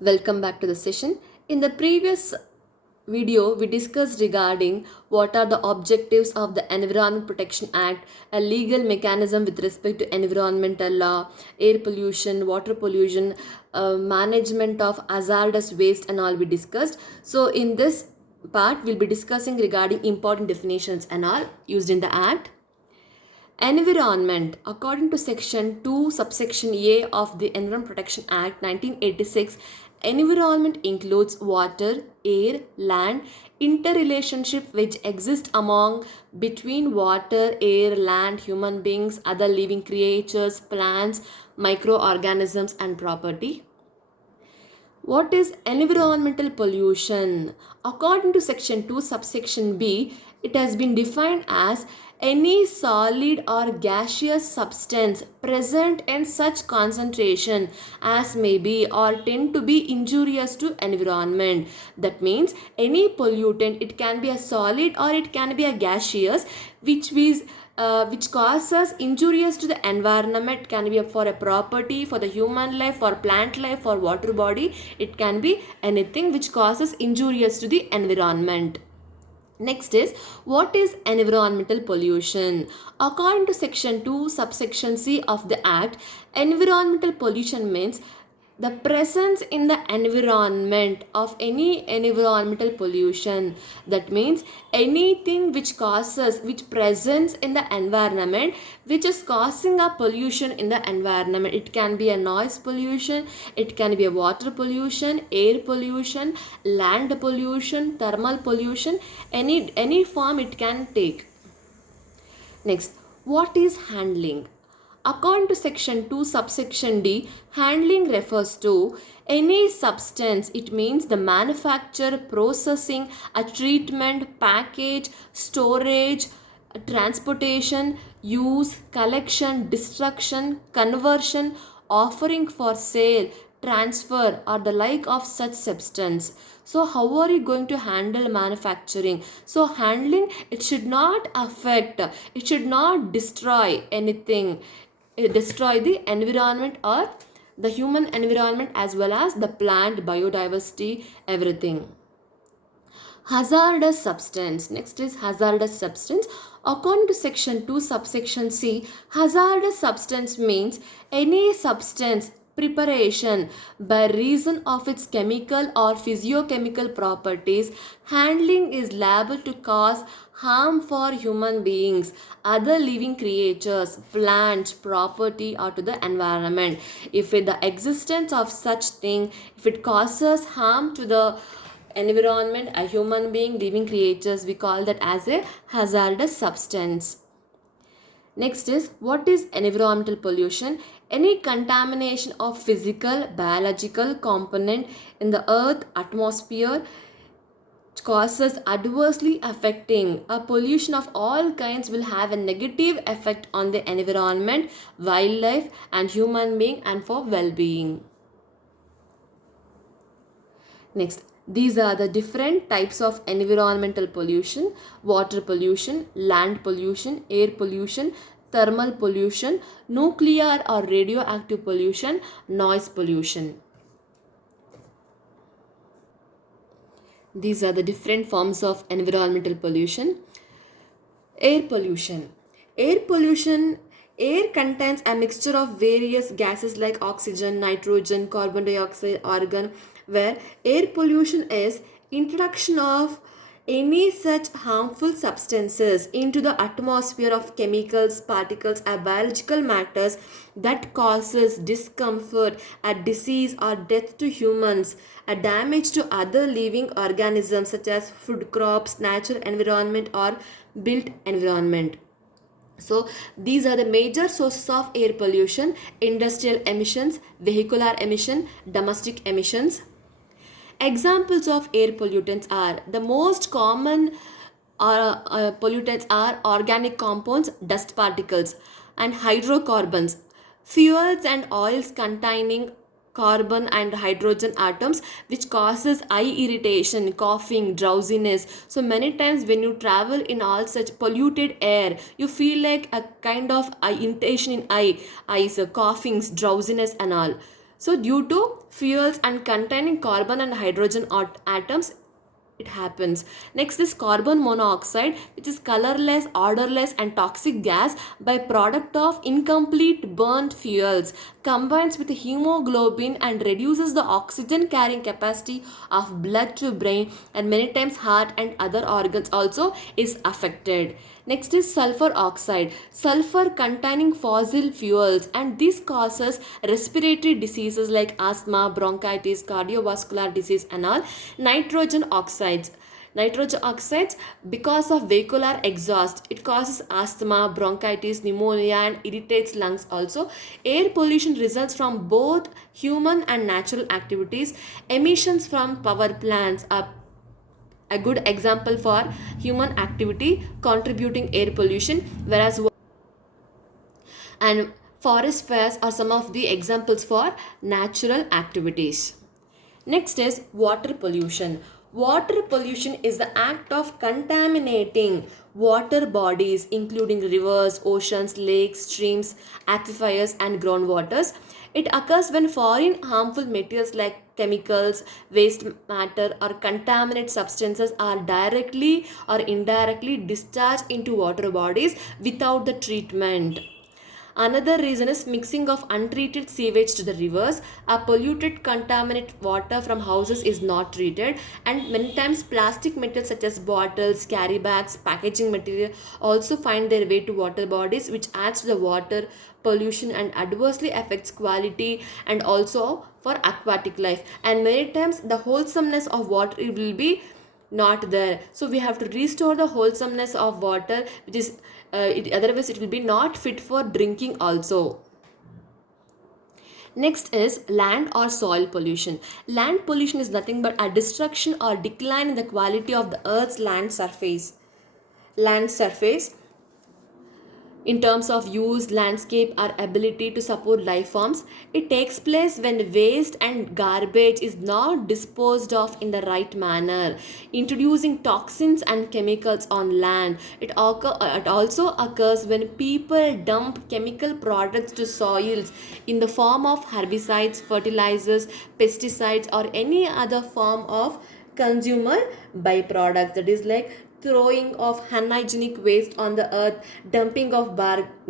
Welcome back to the session. In the previous video, we discussed regarding what are the objectives of the Environment Protection Act, a legal mechanism with respect to environmental law, air pollution, water pollution, management of hazardous waste, and all we discussed. So, in this part, we'll be discussing regarding important definitions and all used in the Act. Environment. According to Section 2, subsection A of the Environment Protection Act 1986, environment includes water, air, land, interrelationship which exist among between water, air, land, human beings, other living creatures, plants, microorganisms, and property. What is environmental pollution? According to section 2 subsection B, it has been defined as any solid or gaseous substance present in such concentration as may be or tend to be injurious to environment. That means any pollutant, it can be a solid or it can be a gaseous, which causes injurious to the environment, can be for a property, for the human life, for plant life, for water body. It can be anything which causes injurious to the environment. Next is, what is environmental pollution? According to section 2 subsection C of the Act, environmental pollution means the presence in the environment of any environmental pollution. That means anything which presents in the environment which is causing a pollution in the environment. It can be a noise pollution, it can be a water pollution, air pollution, land pollution, thermal pollution, any form it can take. Next, what is handling? According to section 2 subsection D, handling refers to any substance. It means the manufacture, processing, a treatment, package, storage, transportation, use, collection, destruction, conversion, offering for sale, transfer, or the like of such substance. So how are you going to handle manufacturing? So handling, it should not affect, it should not destroy anything, destroy the environment or the human environment as well as the plant biodiversity, everything. Hazardous substance. Next is hazardous substance. According to section 2 subsection C, hazardous substance means any substance preparation by reason of its chemical or physiochemical properties, handling is liable to cause harm for human beings, other living creatures, plants, property, or to the environment. If the existence of such thing, if it causes harm to the environment, a human being, living creatures, we call that as a hazardous substance. Next is, what is environmental pollution? Any contamination of physical, biological component in the earth, atmosphere, causes adversely affecting. A pollution of all kinds will have a negative effect on the environment, wildlife, and human being, and for well-being. Next, these are the different types of environmental pollution: water pollution, land pollution, air pollution, thermal pollution, nuclear or radioactive pollution, noise pollution. These are the different forms of environmental pollution. Air pollution. Air pollution. Air contains a mixture of various gases like oxygen, nitrogen, carbon dioxide, argon, where air pollution is introduction of any such harmful substances into the atmosphere of chemicals, particles, or biological matters that causes discomfort, a disease or death to humans, a damage to other living organisms such as food crops, natural environment, or built environment. So these are the major sources of air pollution: industrial emissions, vehicular emission, domestic emissions. Examples of air pollutants are the most common pollutants are organic compounds, dust particles, and hydrocarbons, fuels and oils containing carbon and hydrogen atoms, which causes eye irritation, coughing, drowsiness. So many times when you travel in all such polluted air, you feel like a kind of irritation in eyes, coughings, drowsiness, and all. So due to fuels and containing carbon and hydrogen atoms, it happens. Next is carbon monoxide, which is colorless, odorless and toxic gas by product of incomplete burnt fuels, combines with hemoglobin and reduces the oxygen carrying capacity of blood to brain, and many times heart and other organs also is affected. Next is sulfur oxide, sulfur containing fossil fuels, and this causes respiratory diseases like asthma, bronchitis, cardiovascular disease and all. Nitrogen oxides, nitrogen oxides, because of vehicular exhaust, it causes asthma, bronchitis, pneumonia and irritates lungs also. Air pollution results from both human and natural activities. Emissions from power plants are a good example for human activity contributing air pollution, whereas and forest fires are some of the examples for natural activities. Next is water pollution. Water pollution is the act of contaminating water bodies including rivers, oceans, lakes, streams, aquifers and groundwaters. It occurs when foreign harmful materials like chemicals, waste matter or contaminant substances are directly or indirectly discharged into water bodies without the treatment. Another reason is mixing of untreated sewage to the rivers. A polluted contaminated water from houses is not treated, and many times plastic materials such as bottles, carry bags, packaging material also find their way to water bodies, which adds to the water pollution and adversely affects quality and also for aquatic life. And many times the wholesomeness of water will be not there, so we have to restore the wholesomeness of water, which is otherwise it will be not fit for drinking also. Next is land or soil pollution. Land pollution is nothing but a destruction or decline in the quality of the earth's land surface in terms of use, landscape, or ability to support life forms. It takes place when waste and garbage is not disposed of in the right manner, introducing toxins and chemicals on land. It also occurs when people dump chemical products to soils in the form of herbicides, fertilizers, pesticides, or any other form of consumer byproducts, that is like throwing of unhygienic waste on the earth, dumping of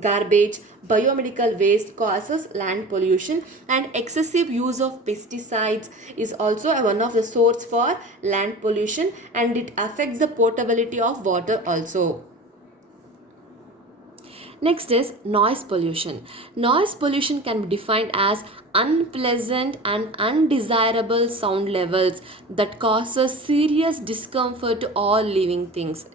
garbage, biomedical waste causes land pollution, and excessive use of pesticides is also one of the source for land pollution, and it affects the potability of water also. Next is noise pollution. Noise pollution can be defined as unpleasant and undesirable sound levels that causes serious discomfort to all living things.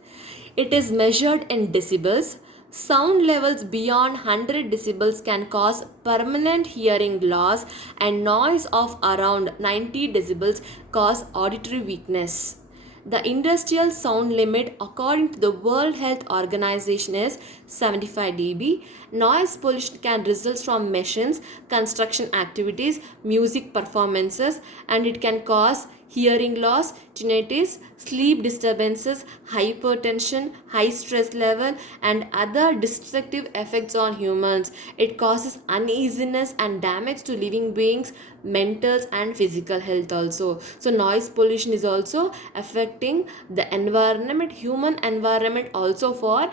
It is measured in decibels. Sound levels beyond 100 decibels can cause permanent hearing loss, and noise of around 90 decibels cause auditory weakness. The industrial sound limit according to the World Health Organization is 75 dB. Noise pollution can result from machines, construction activities, music performances, and it can cause hearing loss, tinnitus, sleep disturbances, hypertension, high stress level, and other destructive effects on humans. It causes uneasiness and damage to living beings, mental and physical health also. So noise pollution is also affecting the environment, human environment also for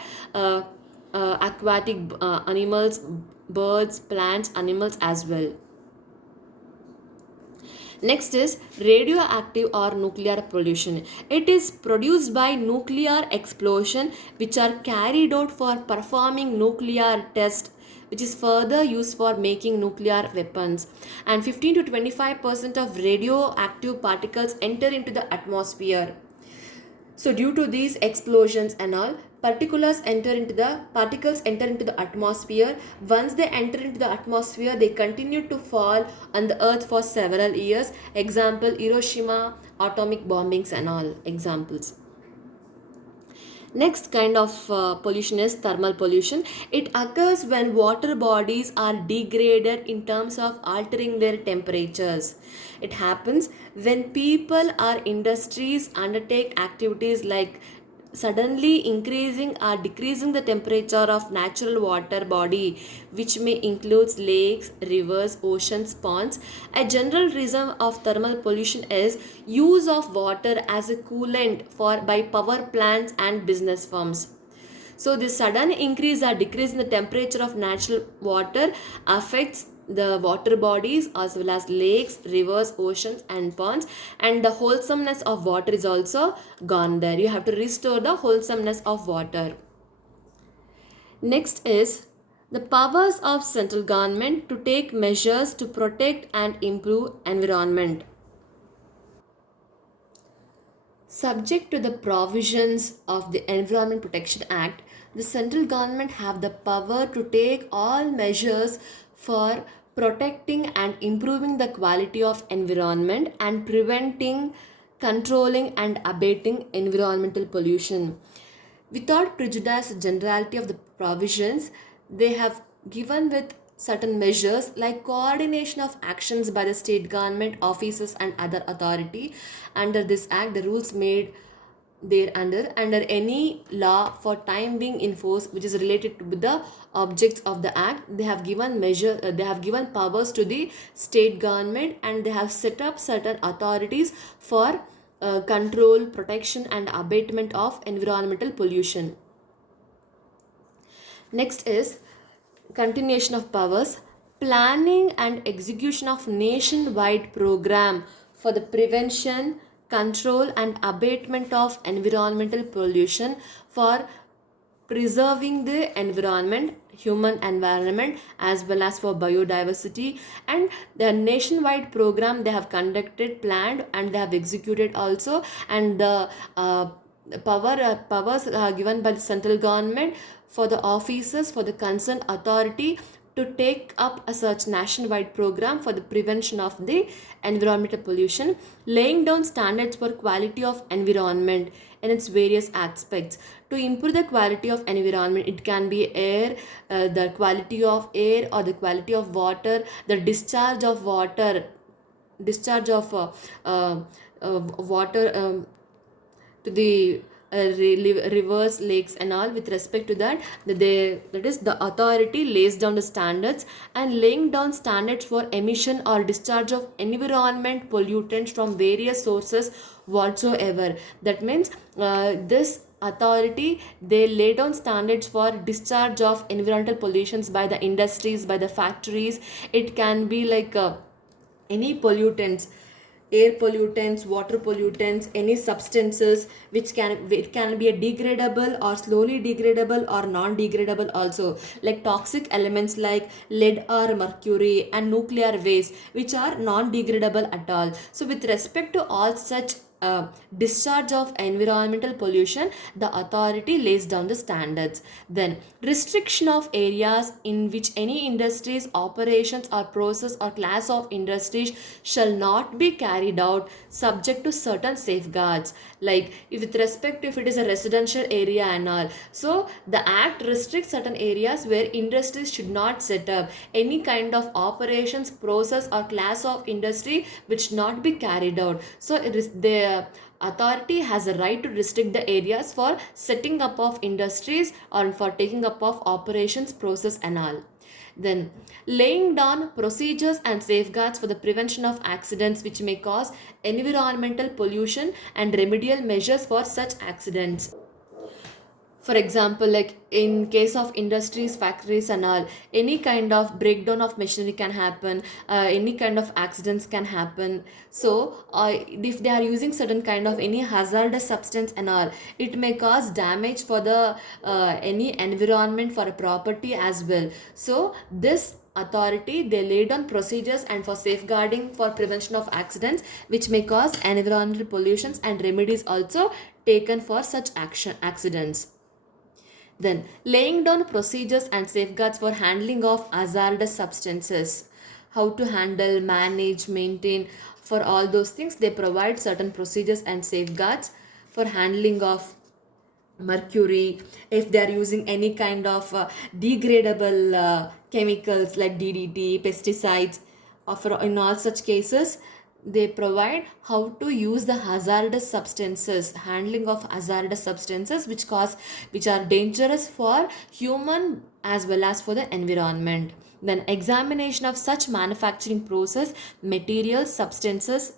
aquatic animals, birds, plants, animals as well. Next is radioactive or nuclear pollution. It is produced by nuclear explosion which are carried out for performing nuclear tests, which is further used for making nuclear weapons. And 15 to 25% of radioactive particles enter into the atmosphere. So due to these explosions and all, particles enter into the atmosphere. Once they enter into the atmosphere, they continue to fall on the earth for several years. Example, Hiroshima atomic bombings and all examples. Next kind of pollution is thermal pollution. It occurs when water bodies are degraded in terms of altering their temperatures. It happens when people or industries undertake activities like suddenly increasing or decreasing the temperature of natural water body, which may include lakes, rivers, oceans, ponds. A general reason of thermal pollution is use of water as a coolant for by power plants and business firms. So this sudden increase or decrease in the temperature of natural water affects the water bodies as well as lakes, rivers, oceans and ponds, and the wholesomeness of water is also gone there. You have to restore the wholesomeness of water. Next is the powers of central government to take measures to protect and improve environment. Subject to the provisions of the Environment Protection Act, the central government have the power to take all measures for protecting and improving the quality of environment and preventing, controlling and abating environmental pollution. Without prejudice the generality of the provisions, they have given with certain measures like coordination of actions by the state government offices and other authority. Under this act, the rules made there under any law for time being in force which is related to the objects of the act, they have given they have given powers to the state government, and they have set up certain authorities for control, protection and abatement of environmental pollution. Next is continuation of powers, planning and execution of nationwide program for the prevention, control and abatement of environmental pollution for preserving the environment, human environment as well as for biodiversity. And the nationwide program they have conducted, planned and they have executed also. And the powers are given by the central government for the officers for the concerned authority to take up a such nationwide program for the prevention of the environmental pollution, laying down standards for quality of environment in its various aspects. To improve the quality of environment, it can be air, the quality of air or the quality of water, the discharge of water, discharge of water to the rivers, lakes and all. With respect to that, that is the authority lays down the standards, and laying down standards for emission or discharge of environment pollutants from various sources whatsoever. That means this authority they lay down standards for discharge of environmental pollutions by the industries, by the factories. It can be like any pollutants, air pollutants, water pollutants, any substances which it can be a degradable or slowly degradable or non-degradable also, like toxic elements like lead or mercury and nuclear waste which are non-degradable at all. So with respect to all such discharge of environmental pollution, the authority lays down the standards. Then restriction of areas in which any industries, operations or process or class of industries shall not be carried out subject to certain safeguards. Like if with respect to if it is a residential area and all, so the act restricts certain areas where industries should not set up any kind of operations, process or class of industry which should not be carried out. So it is the authority has a right to restrict the areas for setting up of industries or for taking up of operations, process and all. Then laying down procedures and safeguards for the prevention of accidents which may cause environmental pollution and remedial measures for such accidents. For example, like in case of industries, factories and all, any kind of breakdown of machinery can happen, any kind of accidents can happen. So if they are using certain kind of any hazardous substance and all, it may cause damage for the any environment, for a property as well. So this authority they laid on procedures and for safeguarding for prevention of accidents which may cause environmental pollutions, and remedies also taken for such accidents. Then laying down procedures and safeguards for handling of hazardous substances, how to handle, manage, maintain, for all those things they provide certain procedures and safeguards for handling of mercury. If they are using any kind of degradable chemicals like DDT, pesticides, or for in all such cases they provide how to use the hazardous substances, handling of hazardous substances which are dangerous for human as well as for the environment. Then examination of such manufacturing process, materials, substances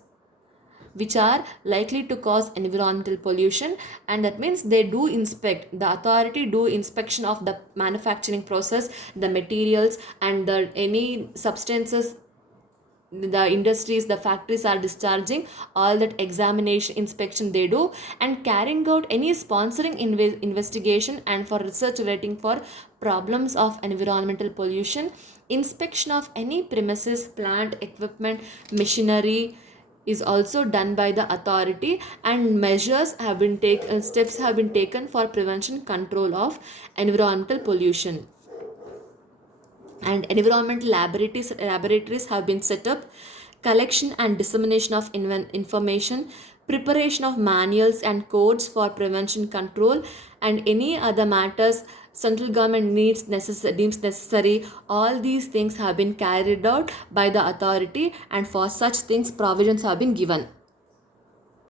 which are likely to cause environmental pollution. And that means they do inspect, the authority do inspection of the manufacturing process, the materials, and the any substances the industries, the factories are discharging, all that examination inspection they do, and carrying out any sponsoring investigation and for research relating for problems of environmental pollution, inspection of any premises, plant, equipment, machinery is also done by the authority, and measures have been taken, steps have been taken for prevention control of environmental pollution. And environmental laboratories have been set up, collection and dissemination of information, preparation of manuals and codes for prevention control, and any other matters central government deems necessary. All these things have been carried out by the authority, and for such things provisions have been given.